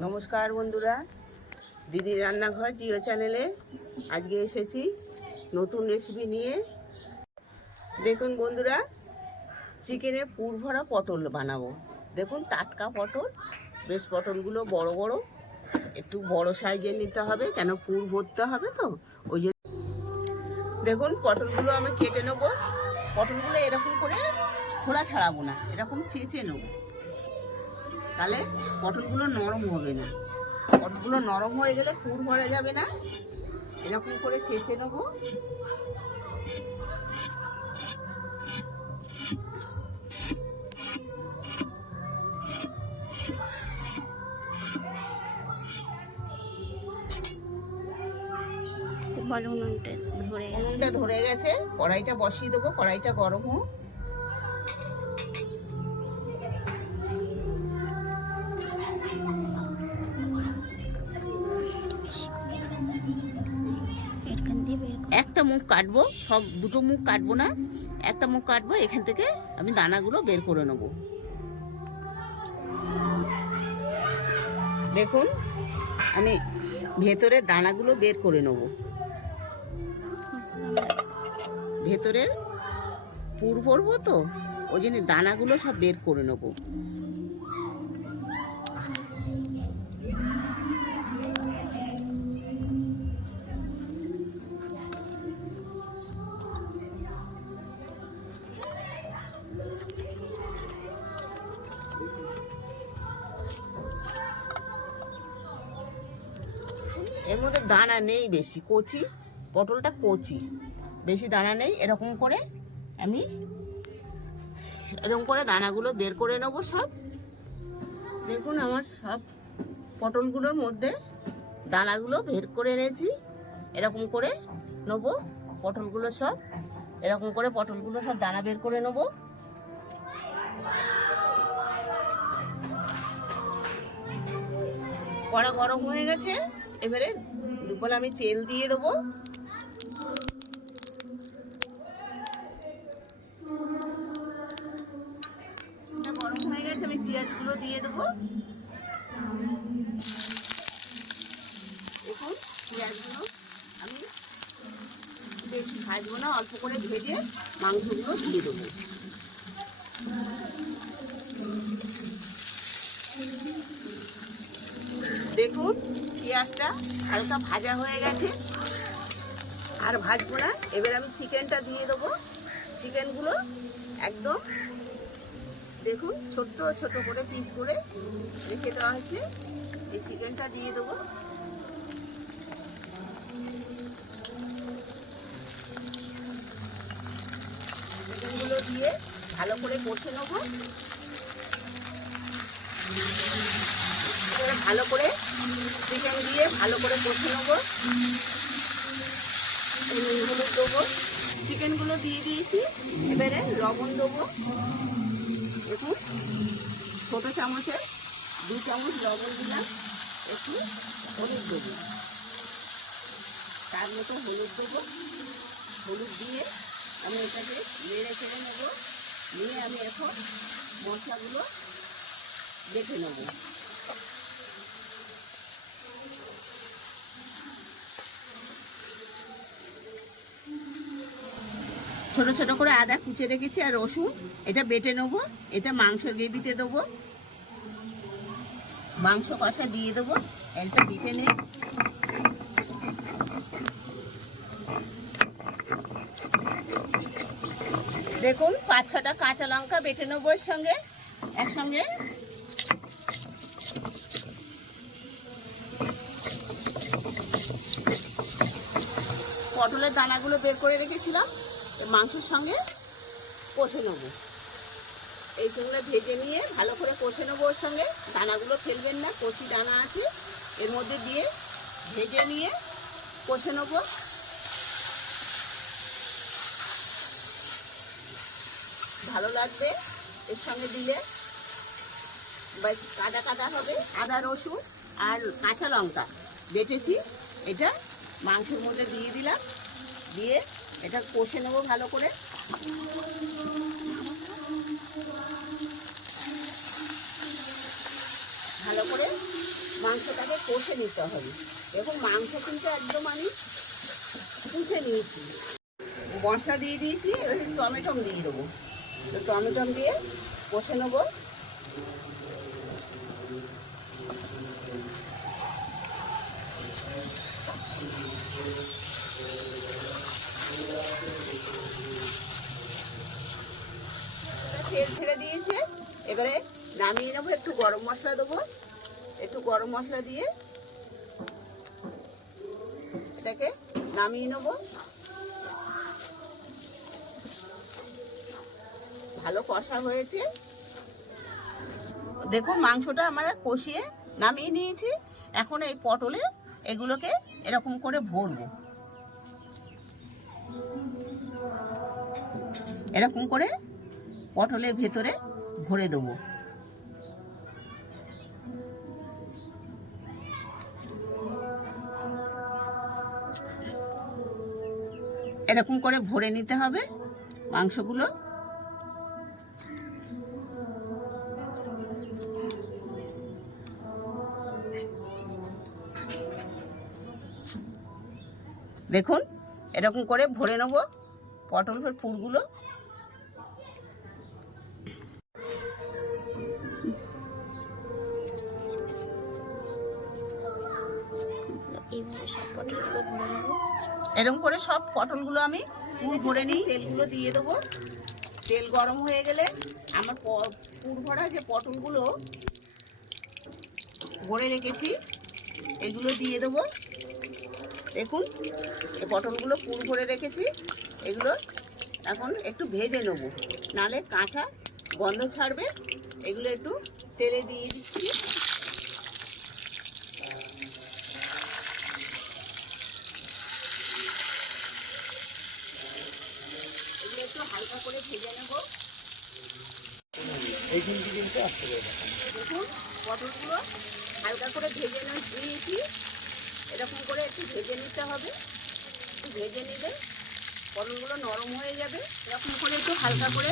নমস্কার বন্ধুরা। দিদির রান্নাঘর জিও চ্যানেলে আজকে এসেছি নতুন রেসিপি নিয়ে। দেখুন বন্ধুরা চিকেনে পুর ভরা পটল বানাবো। দেখুন টাটকা পটল, বেশ পটলগুলো বড় বড়, একটু বড় সাইজের নিতে হবে, কেন পুর ভরতে হবে তো? ওই যে দেখুন পটলগুলো আমি কেটে নেব। পটলগুলো এরকম করে খোলা ছাড়াবো না, এরকম চেঁচে নেব। তাহলে পটলগুলো নরম হবে না। পটলগুলো নরম হয়ে গেলে পুর ভরা যাবে না। এরকম করে চেঁচে নেব। ধরে গেছে। কড়াইটা বসিয়ে দেবো। কড়াইটা গরম হোক। একটা মুখ কাটবো, সব দুটো মুখ কাটবো না, একটা মুখ কাটবো, এখান থেকে আমি দানাগুলো বের করে নেব। দেখুন, আমি ভেতরে দানাগুলো বের করে নেব। ভেতরে পুর ভরবো তো, ওই জন্য দানাগুলো সব বের করে নেব। দানা নেই বেশি, কচি, পটলটা কচি। বেশি দানা নেই, এরকম করে আমি এরকম করে দানাগুলো বের করে নেব সব। দেখুন আমার সব পটলগুলোর মধ্যে দানাগুলো বের করে এনেছি। এরকম করে নেব পটলগুলো সব। এরকম করে পটলগুলো সব দানা বের করে নেব। কড়া গরম হয়ে গেছে, এবারে দুপুর আমি তেল দিয়ে দেবো। গরম হয়ে গেছে, আমি পেঁয়াজগুলো দিয়ে দেবো। দেখুন আমি ভাজবো না, অল্প করে ভেজে মাংসগুলো দিয়ে দেবো। দেখুন পেঁয়াজটা হালকা ভাজা হয়ে গেছে। আর ভাজবো না। এবার আমি চিকেনটা দিয়ে দেবো। চিকেনগুলো একদম দেখুন, ছোট্ট ছোট করে পিস করে রেখে দেওয়া হয়েছে। এই চিকেনটা দিয়ে দেবো। চিকেনগুলো দিয়ে ভালো করে কষে নেব এবারে ভালো করে চিকেন দিয়ে ভালো করে কষে নেব। নুন হলুদ দেবো। চিকেনগুলো দিয়ে দিয়েছি। এবারে লবণ দেবো। দেখুন, ছোটো চামচে দু চামচ লবণ দিলাম। একটু হলুদ দেবো। তার মতো হলুদ দেবো। হলুদ দিয়ে আমি এটাকে নেড়ে চেড়ে নেব। নিয়ে আমি এখন মশলাগুলো দেখে নেব। ছোট ছোট করে আদা কুচে রেখেছি আর রসুন। এটা বেটে নেব, এটা মাংসের গ্রেভিতে দেবো। মাংস কষা দিয়ে দেবো এটা বেটে নেই। দেখুন, পাঁচ ছটা কাঁচা লঙ্কা বেটে নেব এর সঙ্গে, একসঙ্গে। পটলের দানাগুলো বের করে রেখেছিলাম। মাংসের সঙ্গে কষে নেব। এই সঙ্গে ভেজে নিয়ে ভালো করে কষে নেব ওর সঙ্গে। দানাগুলো ফেলবেন না, কচি দানা আছে। এর মধ্যে দিয়ে ভেজে নিয়ে কষে নেব। ভালো লাগবে এর সঙ্গে দিলে। কাদা কাদা হবে, আদা, রসুন আর কাঁচা লঙ্কা। বেটেছি, এটা মাংসের মধ্যে দিয়ে দিলাম। দিয়ে এটা কষে নেব ভালো করে। ভালো করে মাংসটাকে কষে নিতে হবে। দেখুন, মাংস কিন্তু একদম আমি কুচে নিয়েছি। মশলা দিয়ে দিয়েছি, এবার টমেটম দিয়ে দেবো। তো টমেটম দিয়ে কষে নেব। তেল ছেড়ে দিয়েছে। এবারে নামিয়ে নেব, একটু গরম মশলা দেবো। একটু গরম মশলা দিয়ে এটাকে নামিয়ে নেব। ভালো কষা হয়েছে। দেখুন, মাংসটা আমরা কষিয়ে নামিয়ে নিয়েছি। এখন এই পটলে এগুলোকে এরকম করে ভরবো। এরকম করে পটলের ভেতরে ভরে দেবো। এরকম করে ভরে নিতে হবে মাংসগুলো। দেখুন, এরকম করে ভরে নেব পটলের ফুলগুলো। এরকম করে সব পটলগুলো আমি পুর ভরে নিই, তেলগুলো দিয়ে দেবো। তেল গরম হয়ে গেলে আমার পুর ভরা যে পটলগুলো ভরে রেখেছি, এগুলো দিয়ে দেবো। দেখুন পটলগুলো পুর ভরে রেখেছি, এগুলো এখন একটু ভেজে নেব। নালে কাঁচা গন্ধ ছাড়বে, এগুলো একটু তেলে দিয়ে দিচ্ছি। হালকা করে ভেজে নেব। দেখুন পটলগুলো হালকা করে ভেজে নিয়েছি। এরকম করে একটু ভেজে নিতে হবে। একটু ভেজে নিলে পটলগুলো নরম হয়ে যাবে। এরকম করে একটু হালকা করে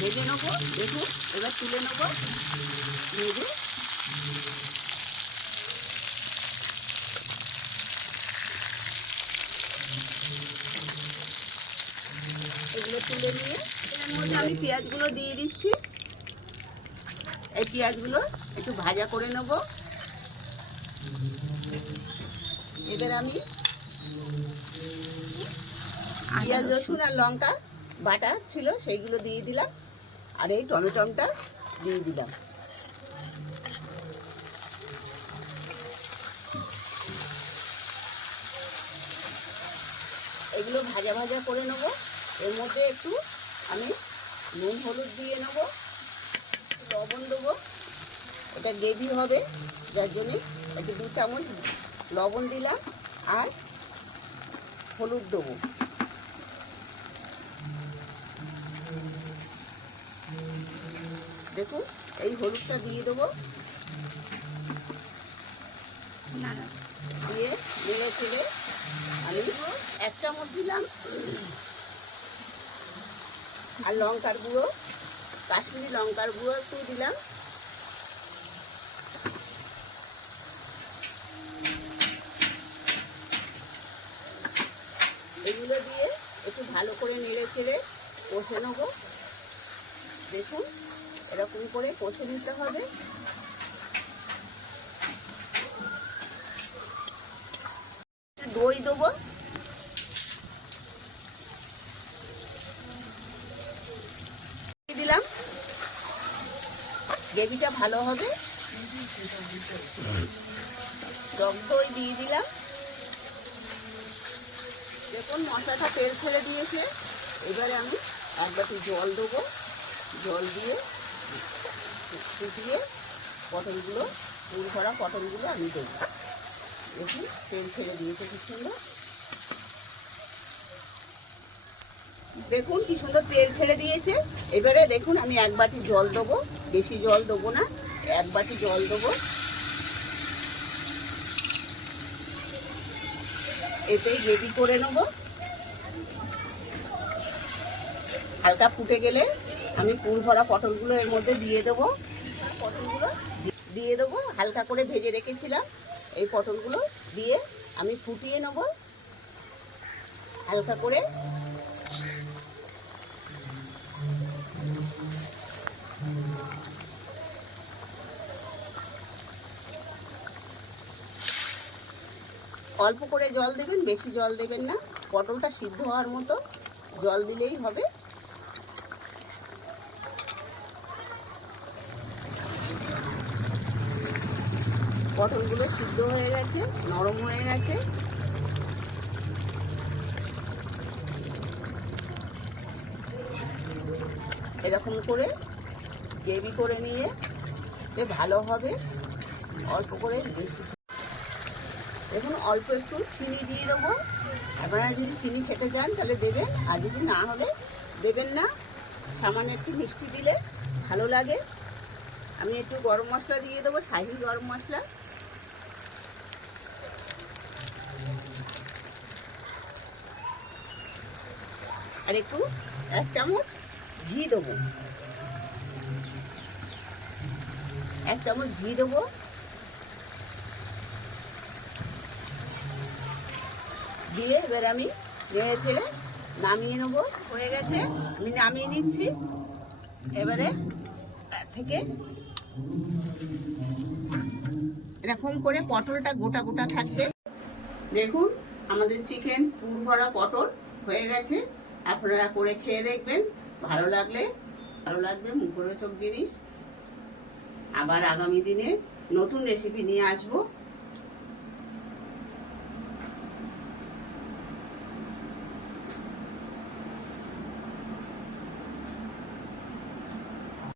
ভেজে নেব। দেখুন এবার তুলে নেব। ভেজে এগুলো তুলে নিয়ে মধ্যে আমি পেঁয়াজগুলো দিয়ে দিচ্ছি। এই পেঁয়াজগুলো একটু ভাজা করে নেব। এবার আমি পেঁয়াজ, রসুন আর লঙ্কা বাটা ছিল সেইগুলো দিয়ে দিলাম। আর এই টমেটমটা দিয়ে দিলাম। এগুলো ভাজা ভাজা করে নেব। এর মধ্যে একটু আমি নুন, হলুদ দিয়ে নেব লবণ দেবো। এটা গ্রেভি হবে, যার জন্যে একটু দু চামচ লবণ দিলাম আর হলুদ দেবো। দেখুন, এই হলুদটা দিয়ে দেবো। দিয়ে নেড়ে ছেড়ে আমি এক চামচ দিলাম আর লঙ্কার গুঁড়ো, কাশ্মীরি লঙ্কার গুঁড়ো একটু দিলাম। এগুলো দিয়ে একটু ভালো করে নেড়ে ছেড়ে কষে নেব। দেখুন, এরকম করে কষে নিতে হবে। দই দেবো দিয়ে দিলাম গ্রেভিটা ভালো হবে। টক দই দিয়ে দিলাম। দেখুন, মশলাটা তেল ফেলে দিয়েছে। এবারে আমি এক বাটি জল দেবো। জল দিয়ে ফুটিয়ে পটলগুলো, ফুল ভরা পটলগুলো আমি দেবো। দেখুন, তেল ছেড়ে দিয়েছে কি সুন্দর। দেখুন কি সুন্দর তেল ছেড়ে দিয়েছে। এবারে দেখুন আমি এক বাটি জল দেবো, বেশি জল দেবো না, এক বাটি জল দেবো। এতেই রেডি করে নেব। হালকা ফুটে গেলে আমি পুর ভরা পটলগুলো এর মধ্যে দিয়ে দেবো। পটলগুলো দিয়ে দেবো, হালকা করে ভেজে রেখেছিলাম। এই পটলগুলো দিয়ে আমি ফুটিয়ে নেব। হালকা করে অল্প করে জল দেবেন, বেশি জল দেবেন না। পটলটা সিদ্ধ হওয়ার মতো জল দিলেই হবে। পটলগুলো সিদ্ধ হয়ে গেছে, নরম হয়ে গেছে। এরকম করে গ্রেভি করে নিয়ে ভালো হবে। অল্প করে বেশি দেখুন, অল্প একটু চিনি দিয়ে দেবো। আপনারা যদি চিনি খেতে চান, তাহলে দেবেন। আর যদি না হলে দেবেন না। সামান্য একটু মিষ্টি দিলে ভালো লাগে। আমি একটু গরম মশলা দিয়ে দেবো, শাহি গরম মশলা। আর একটু এক চামচ ঘি দেবো। এক চামচ ঘি দেবো। দিয়ে এবার আমি নেড়ে ছেড়ে নামিয়ে নেব। হয়ে গেছে। আমি নামিয়ে নিচ্ছি। এবারে থেকে এরকম করে পটলটা গোটা গোটা থাকবে। দেখুন, আমাদের চিকেন পুর ভরা পটল হয়ে গেছে। আপনারা করে খেয়ে দেখবেন। ভালো লাগলে, ভালো লাগবে মুখরোচক জিনিস। আবার আগামী দিনে নতুন রেসিপি নিয়ে আসব।